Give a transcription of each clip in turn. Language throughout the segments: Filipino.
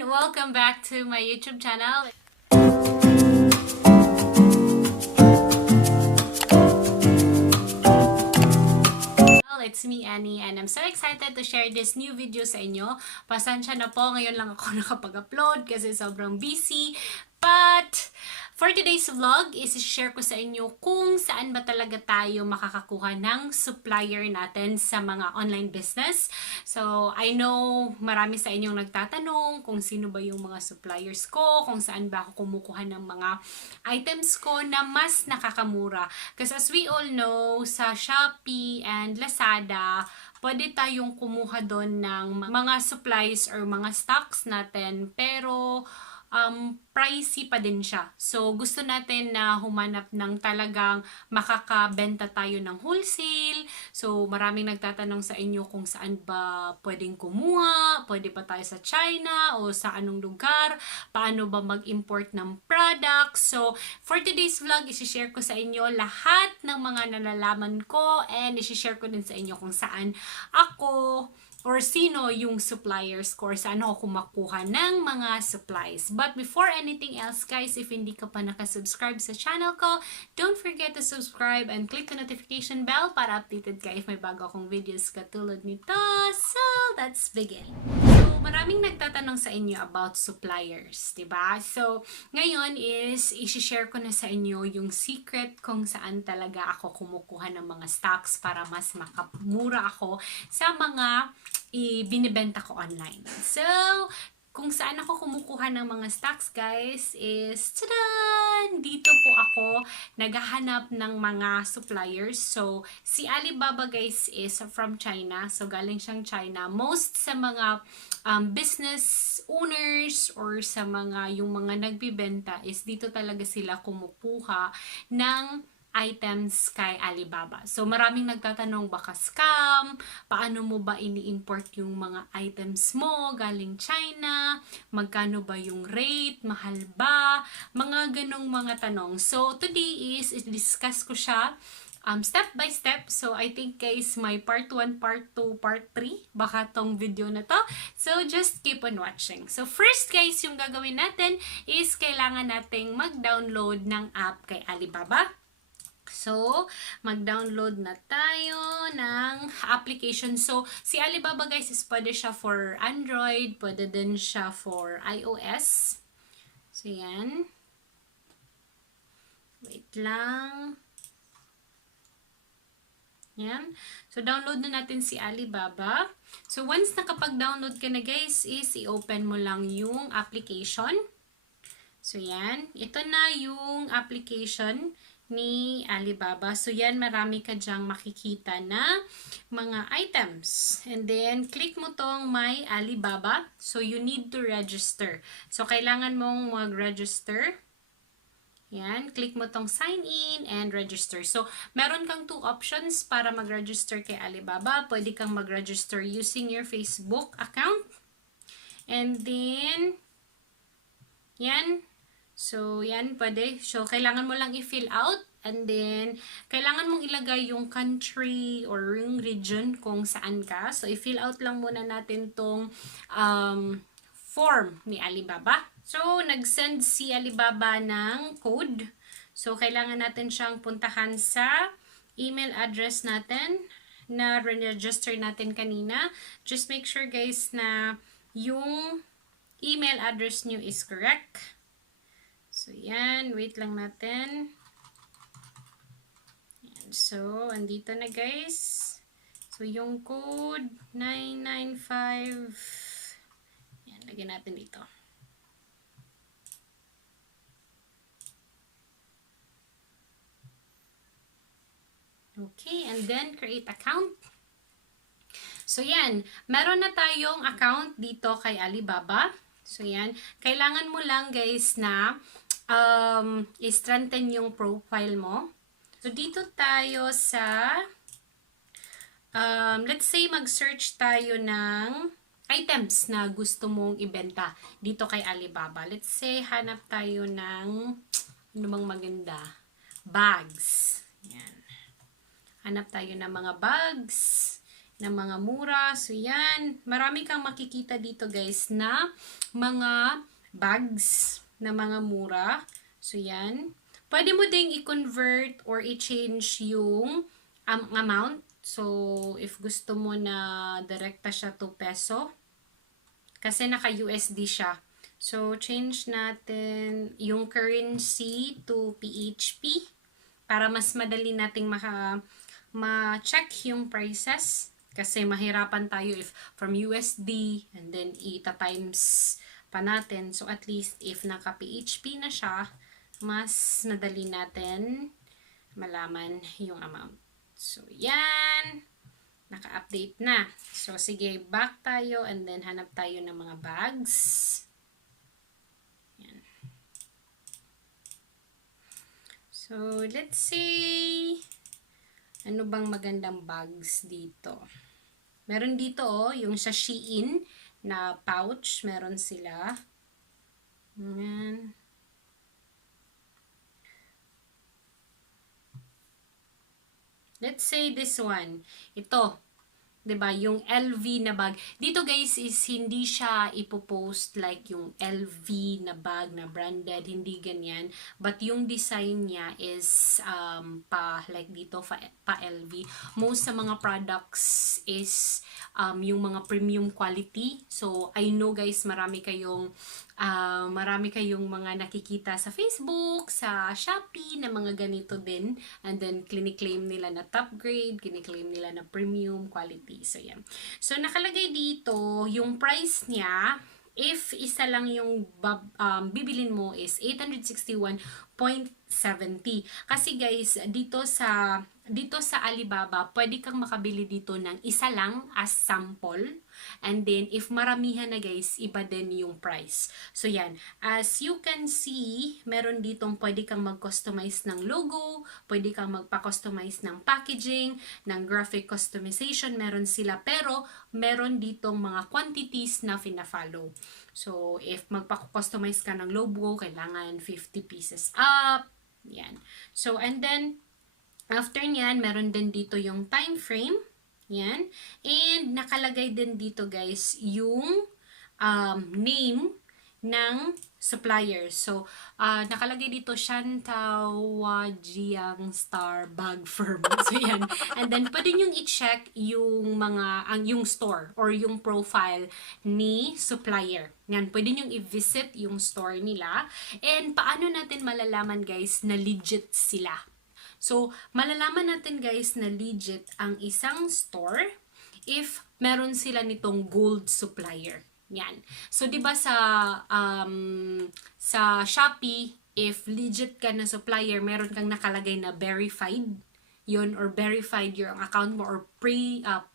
everyone! Welcome back to my YouTube channel. It's me, Annie, and I'm so excited to share this new video sa inyo. Pasensya na po, ngayon lang ako nakapag-upload kasi sobrang busy. But for today's vlog, is-share ko sa inyo kung saan ba talaga tayo makakakuha ng supplier natin sa mga online business. So, I know marami sa inyong nagtatanong kung sino ba yung mga suppliers ko, kung saan ba ako kumukuha ng mga items ko na mas nakakamura. Kasi as we all know, sa Shopee and Lazada, pwede tayong kumuha doon ng mga supplies or mga stocks natin, pero pricey pa din siya. So, gusto natin na humanap ng talagang makakabenta tayo ng wholesale. So, maraming nagtatanong sa inyo kung saan ba pwedeng kumuha, pwede ba tayo sa China o sa anong lugar, paano ba mag-import ng products. So, for today's vlog, isi-share ko sa inyo lahat ng mga nalalaman ko and isi-share ko din sa inyo kung saan ako or sino yung suppliers ko or saan ako kumakuha ng mga supplies. But before anything else, guys, if hindi ka pa nakasubscribe sa channel ko, don't forget to subscribe and click the notification bell para updated ka if may bago akong videos katulad nito. So, let's begin. So, maraming nagtatanong sa inyo about suppliers, diba? So, ngayon is i-share ko na sa inyo yung secret kung saan talaga ako kumukuha ng mga stocks para mas makamura ako sa mga binibenta ko online. So, kung saan ako kumukuha ng mga stocks, guys, is tadaan! Dito po ako naghahanap ng mga suppliers. So, si Alibaba, guys, is from China. So, galing siyang China. Most sa mga business owners or sa mga yung mga nagbibenta is dito talaga sila kumukuha ng items kay Alibaba. So, maraming nagtatanong, baka scam, paano mo ba ini-import yung mga items mo galing China, magkano ba yung rate, mahal ba, mga ganong mga tanong. So, today is i-discuss ko siya step by step. So, I think guys, my part 1, part 2, part 3, baka tong video na to. So, just keep on watching. So, first guys, yung gagawin natin is kailangan nating mag-download ng app kay Alibaba. So, mag-download na tayo ng application. So, si Alibaba guys is pwede siya for Android, pwede din siya for iOS. So, yan. Wait lang. Yan. So, download na natin si Alibaba. So, once nakapag-download ka na guys, is i-open mo lang yung application. So, yan. Ito na yung application ni Alibaba. So, yan, marami ka dyang makikita na mga items. And then, click mo tong My Alibaba. So, you need to register. So, kailangan mong mag-register. Yan, click mo tong sign in and register. So, meron kang 2 options para mag-register kay Alibaba. Pwede kang mag-register using your Facebook account. And then, yan. So, yan, pwede. So, kailangan mo lang i-fill out. And then, kailangan mong ilagay yung country or yung region kung saan ka. So, i-fill out lang muna natin tong form ni Alibaba. So, nag-send si Alibaba ng code. So, kailangan natin siyang puntahan sa email address natin na re-register natin kanina. Just make sure, guys, na yung email address nyo is correct. So, yan. Wait lang natin. Yan. So, andito na guys. So, yung code 995. Yan. Lagyan natin dito. Okay. And then, create account. So, yan. Meron na tayong account dito kay Alibaba. So, yan. Kailangan mo lang guys na i-strengthen yung profile mo. So, dito tayo sa let's say mag-search tayo ng items na gusto mong ibenta dito kay Alibaba. Let's say hanap tayo ng ano bang maganda? Bags. Yan. Hanap tayo ng mga bags. na mga mura. So, yan. Marami kang makikita dito, guys, na mga bags na mga mura. So, yan. Pwede mo ding i-convert or i-change yung amount. So, if gusto mo na direkta siya to peso, kasi naka-USD siya. So, change natin yung currency to PHP para mas madali nating ma-check yung prices. Kasi mahirapan tayo if from USD and then ita-times pa natin. So, at least if naka-PHP na siya, mas madali natin malaman yung amount. So, yan. Naka-update na. So, sige, back tayo and then hanap tayo ng mga bags. Yan. So, let's see. Ano bang magandang bags dito? Meron dito, oh, yung sa Shein na pouch. Meron sila. Yan. Let's say this one. Ito. 'Di ba? Yung LV na bag. Dito guys is hindi siya ipopost like yung LV na bag na branded, hindi ganyan. But yung design niya is pa like dito pa LV. Most sa mga products is yung mga premium quality. So I know guys, marami kayong mga nakikita sa Facebook, sa Shopee na mga ganito din. And then, claim nila na top grade, claim nila na premium quality. So, yan. So, nakalagay dito, yung price niya, if isa lang yung bibilin mo is 861.70. Kasi guys, dito sa Alibaba, pwede kang makabili dito ng isa lang as sample. And then, if maramihan na guys, iba din yung price. So, yan. As you can see, meron ditong pwede kang mag-customize ng logo, pwede kang magpa-customize ng packaging, ng graphic customization, meron sila. Pero, meron ditong mga quantities na fina-follow. So, if magpa-customize ka ng logo, kailangan 50 pieces up. Yan. So, and then, after nyan, meron din dito yung time frame. Yan. And nakalagay din dito guys yung name ng supplier. So, nakalagay dito Shantawajiang Star Bag Firm. So, yan. And then, pwede nyo i-check yung yung store or yung profile ni supplier. Yan. Pwede nyo i-visit yung store nila. And paano natin malalaman guys na legit sila? So, malalaman natin guys na legit ang isang store if meron sila nitong gold supplier. Yan. So, 'di ba sa Shopee, if legit ka na supplier, meron kang nakalagay na verified, yun, or verified yung account mo, or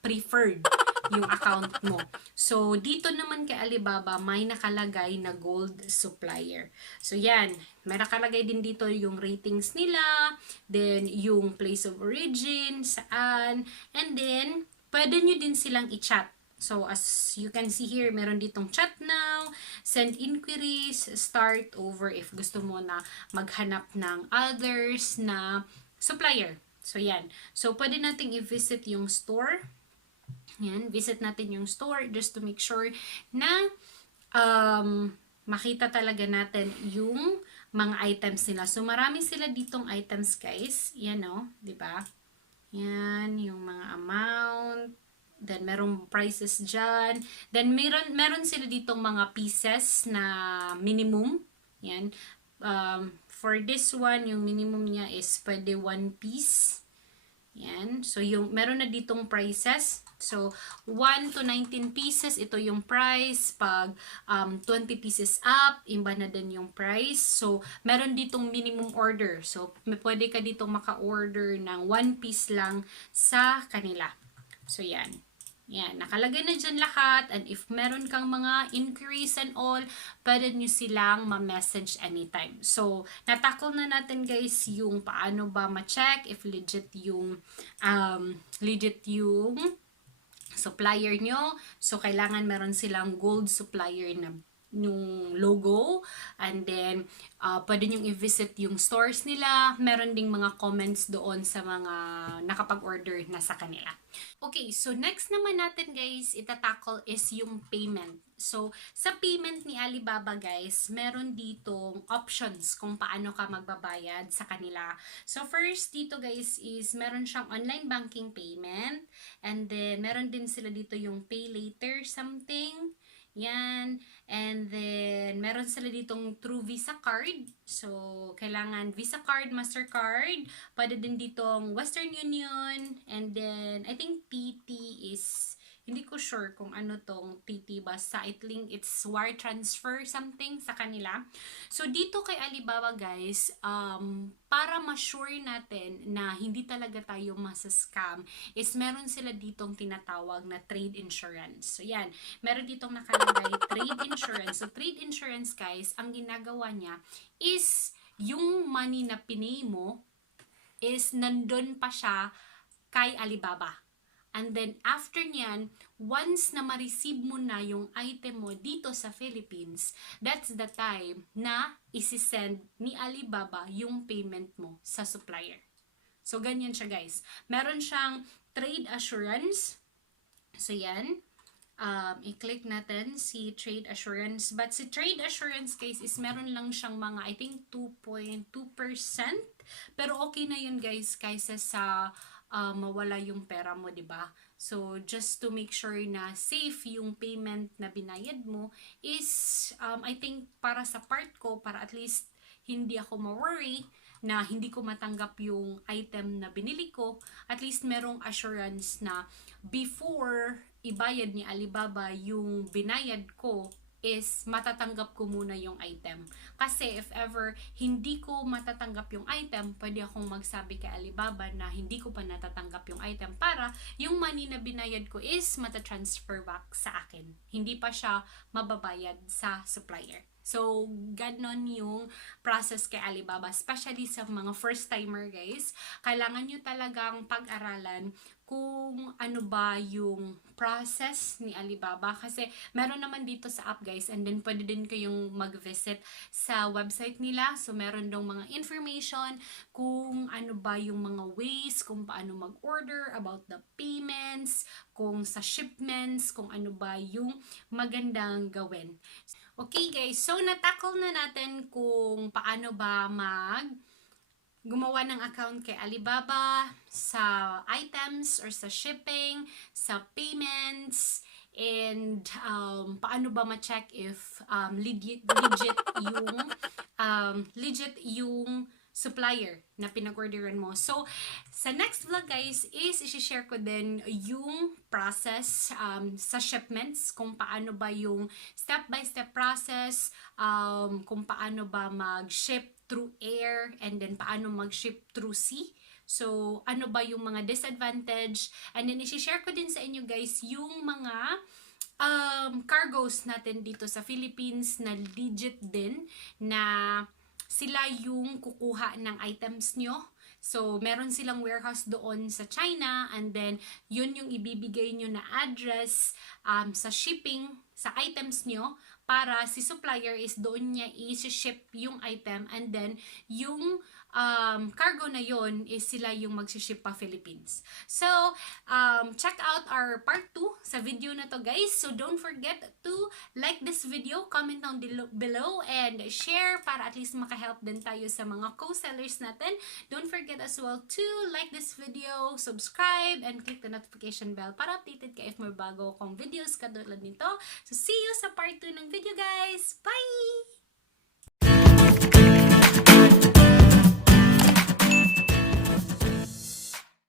preferred yung account mo. So, dito naman kay Alibaba, may nakalagay na gold supplier. So, yan. May nakalagay din dito yung ratings nila, then yung place of origin, saan, and then, pwede nyo din silang i-chat. So, as you can see here, meron ditong chat now, send inquiries, start over if gusto mo na maghanap ng others na supplier. So, yan. So, pwede nating i-visit yung store. Yan, visit natin yung store just to make sure na makita talaga natin yung mga items nila. So, marami sila ditong items, guys. Yan, o. Diba? Yan, yung mga amount. Then, merong prices dyan. Then, meron sila ditong mga pieces na minimum. Yan. For this one, yung minimum niya is pwede 1 piece. Yan. So, meron na ditong prices. So, 1 to 19 pieces, ito yung price. Pag 20 pieces up, iba na din yung price. So, meron ditong minimum order. So, pwede ka ditong maka-order ng 1 piece lang sa kanila. So, yan. Yan, nakalagay na dyan lahat. And if meron kang mga inquiries and all, pwede nyo silang ma-message anytime. So, natakol na natin guys yung paano ba ma-check if legit yung supplier nyo. So, kailangan meron silang gold supplier yung logo. And then, pwede nyo i-visit yung stores nila. Meron ding mga comments doon sa mga nakapag-order na sa kanila. Okay, so next naman natin guys, itatakle is yung payment. So, sa payment ni Alibaba guys, meron ditong options kung paano ka magbabayad sa kanila. So, first dito guys is meron siyang online banking payment. And then, meron din sila dito yung pay later something. Yan. And then, meron sila ditong through Visa card. So, kailangan Visa card, Mastercard. Pwede din ditong Western Union. And then, I think TT is, hindi ko sure kung ano tong TT. Basta I think it's wire transfer something sa kanila. So, dito kay Alibaba guys, para ma-sure natin na hindi talaga tayo masa-scam, is meron sila ditong tinatawag na trade insurance. So, yan. Meron ditong nakalagay trade insurance. So, trade insurance guys, ang ginagawa niya is yung money na pinay mo is nandun pa siya kay Alibaba. And then, after nyan, once na ma-receive mo na yung item mo dito sa Philippines, that's the time na isi-send ni Alibaba yung payment mo sa supplier. So, ganyan siya guys. Meron siyang trade assurance. So, yan. I-click natin si trade assurance. But si trade assurance case is meron lang siyang mga, I think, 2.2%. Pero okay na yun guys, kaysa sa mawala yung pera mo, 'di ba? So just to make sure na safe yung payment na binayad mo is I think para sa part ko, para at least hindi ako ma-worry na hindi ko matanggap yung item na binili ko, at least merong assurance na before ibayad ni Alibaba yung binayad ko is matatanggap ko muna yung item. Kasi if ever hindi ko matatanggap yung item, pwede akong magsabi kay Alibaba na hindi ko pa natatanggap yung item para yung money na binayad ko is matatransfer back sa akin. Hindi pa siya mababayad sa supplier. So, ganon yung process kay Alibaba, especially sa mga first-timer guys. Kailangan nyo talagang pag-aralan kung ano ba yung process ni Alibaba. Kasi meron naman dito sa app guys, and then pwede din kayong mag-visit sa website nila. So, meron dong mga information kung ano ba yung mga ways, kung paano mag-order, about the payments, kung sa shipments, kung ano ba yung magandang gawin. Okay guys, so natakol na natin kung paano ba gumawa ng account kay Alibaba sa items or sa shipping, sa payments, and paano ba ma-check if legit yung supplier na pinag-orderan mo. So, sa next vlog guys is isi-share ko din yung process sa shipments, kung paano ba yung step-by-step process, kung paano ba mag-ship through air, and then paano mag-ship through sea. So, ano ba yung mga disadvantage, and then isi-share ko din sa inyo guys yung mga cargos natin dito sa Philippines na legit din, na sila yung kukuha ng items nyo. So, meron silang warehouse doon sa China, and then yun yung ibibigay nyo na address sa shipping sa items nyo, para si supplier is doon niya i-ship yung item, and then yung cargo na yon is sila yung mag-ship pa Philippines. So, check out our part 2 sa video na to guys. So, don't forget to like this video, comment down below, and share para at least makahelp din tayo sa mga co-sellers natin. Don't forget as well to like this video, subscribe, and click the notification bell para updated ka if may bago akong videos katulad nito. So, see you sa part 2 ng video guys. Bye!